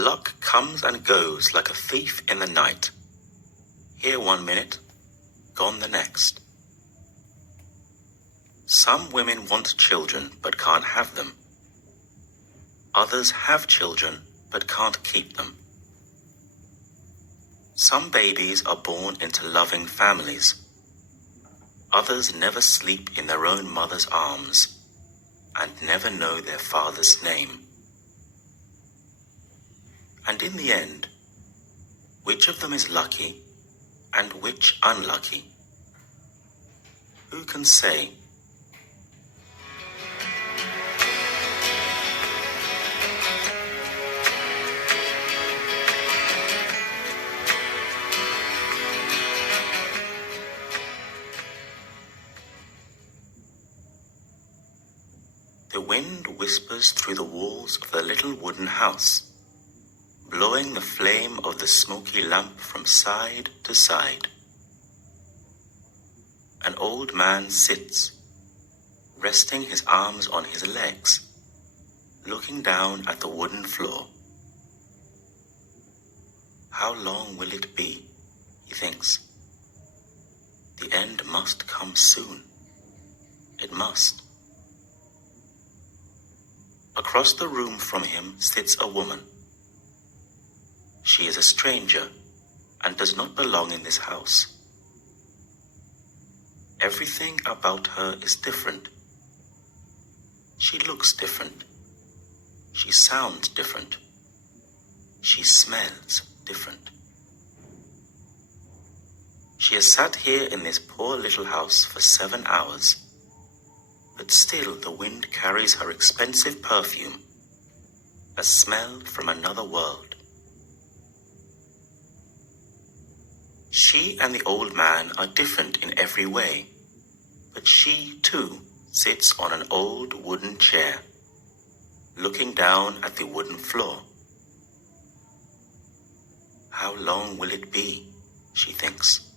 Luck comes and goes like a thief in the night. Here 1 minute, gone the next. Some women want children but can't have them. Others have children but can't keep them. Some babies are born into loving families. Others never sleep in their own mother's arms and never know their father's name. And in the end, which of them is lucky and which unlucky? Who can say? The wind whispers through the walls of the little wooden house, blowing the flame of the smoky lamp from side to side. An old man sits, resting his arms on his legs, looking down at the wooden floor. How long will it be, he thinks. The end must come soon. It must. Across the room from him sits a woman. She is a stranger and does not belong in this house. Everything about her is different. She looks different. She sounds different. She smells different. She has sat here in this poor little house for 7 hours, but still the wind carries her expensive perfume, a smell from another world. She and the old man are different in every way, but she, too, sits on an old wooden chair, looking down at the wooden floor. How long will it be, she thinks.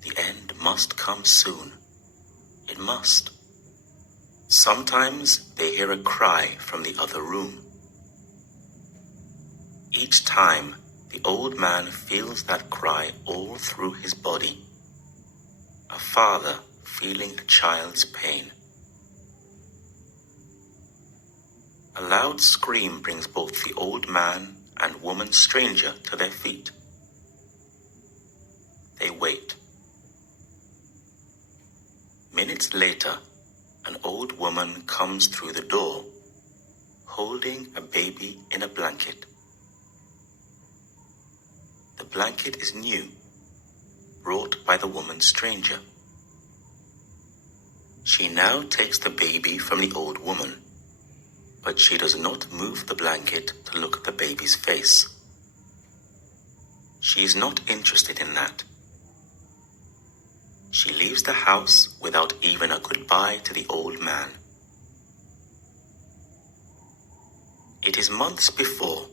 The end must come soon. It must. Sometimes they hear a cry from the other room. Each time, the old man feels that cry all through his body. A father feeling a child's pain. A loud scream brings both the old man and woman stranger to their feet. They wait. Minutes later, an old woman comes through the door, holding a baby in a blanket. The blanket is new, brought by the woman stranger. She now takes the baby from the old woman, but she does not move the blanket to look at the baby's face. She is not interested in that. She leaves the house without even a goodbye to the old man. It is months before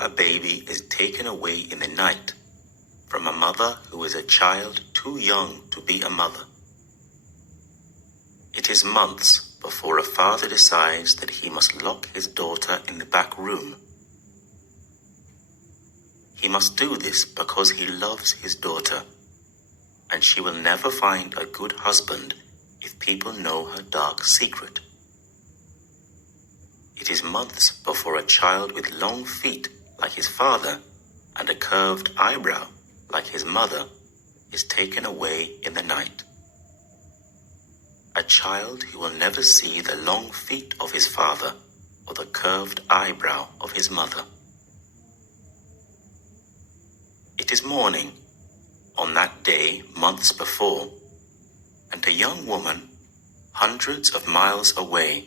a baby is taken away in the night from a mother who is a child too young to be a mother. It is months before a father decides that he must lock his daughter in the back room. He must do this because he loves his daughter, and she will never find a good husband if people know her dark secret. It is months before a child with long feet like his father and a curved eyebrow like his mother is taken away in the night. A child who will never see the long feet of his father or the curved eyebrow of his mother. It is morning, on that day months before, and a young woman, hundreds of miles away,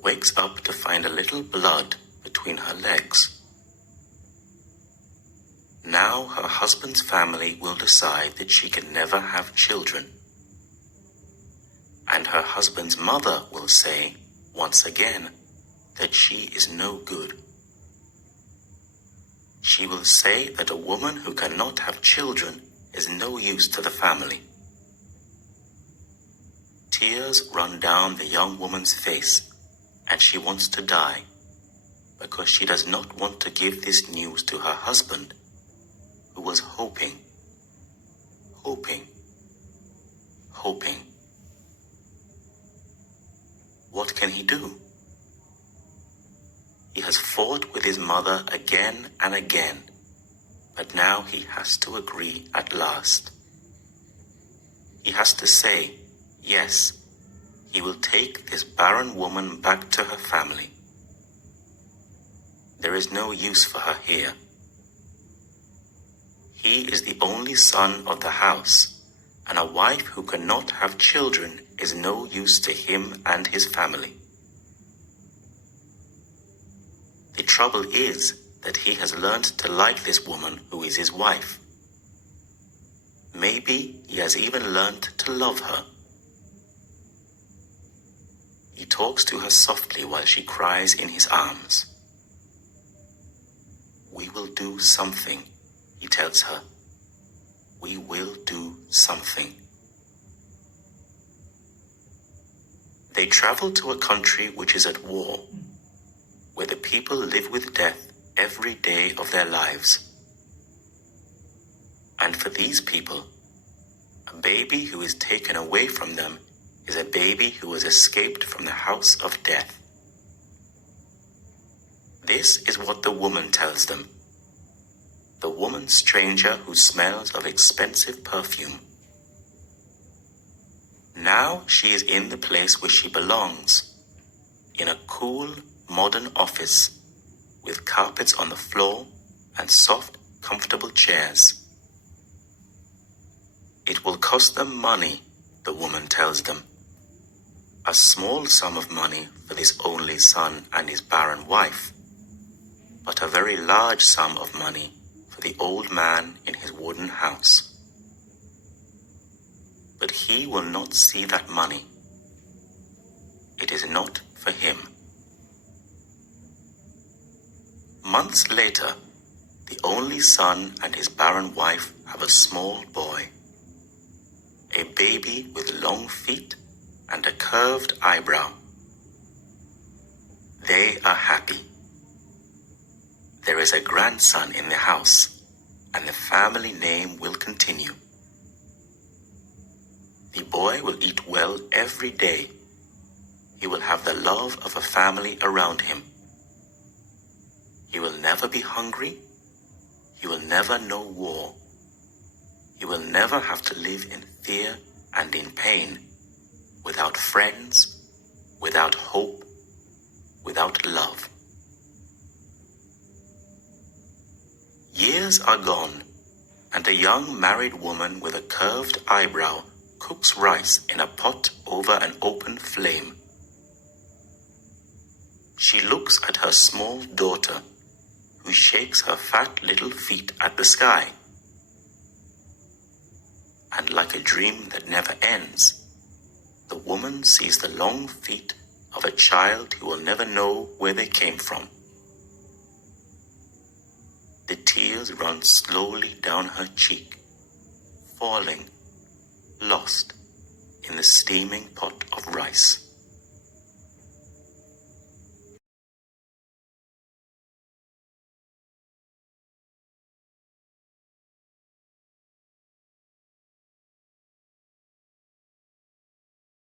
wakes up to find a little blood between her legs. Now her husband's family will decide that she can never have children. And her husband's mother will say, once again, that she is no good. She will say that a woman who cannot have children is no use to the family. Tears run down the young woman's face, and she wants to die. because she does not want to give this news to her husband, who was hoping. What can he do? He has fought with his mother again and again, but now he has to agree at last. He has to say, yes, he will take this barren woman back to her family. There is no use for her here. He is the only son of the house, and a wife who cannot have children is no use to him and his family. The trouble is that he has learned to like this woman who is his wife. Maybe he has even learned to love her. He talks to her softly while she cries in his arms. "We will do something," he tells her. "We will do something." They travel to a country which is at war, where the people live with death every day of their lives. And for these people, a baby who is taken away from them is a baby who has escaped from the house of death. This is what the woman tells them. The woman stranger who smells of expensive perfume. Now she is in the place where she belongs, in a cool, modern office with carpets on the floor and soft, comfortable chairs. It will cost them money, the woman tells them. A small sum of money for this only son and his barren wife, but a very large sum of money for the old man in his wooden house. But he will not see that money. It is not for him. Months later, the only son and his barren wife have a small boy, a baby with long feet and a curved eyebrow. They are happy. There is a grandson in the house, and the family name will continue. The boy will eat well every day. He will have the love of a family around him. He will never be hungry. He will never know war. He will never have to live in fear and in pain, without friends, without hope, without love. Years are gone, and a young married woman with a curved eyebrow cooks rice in a pot over an open flame. She looks at her small daughter, who shakes her fat little feet at the sky. And like a dream that never ends, the woman sees the long feet of a child who will never know where they came from. The tears run slowly down her cheek, falling, lost in the steaming pot of rice.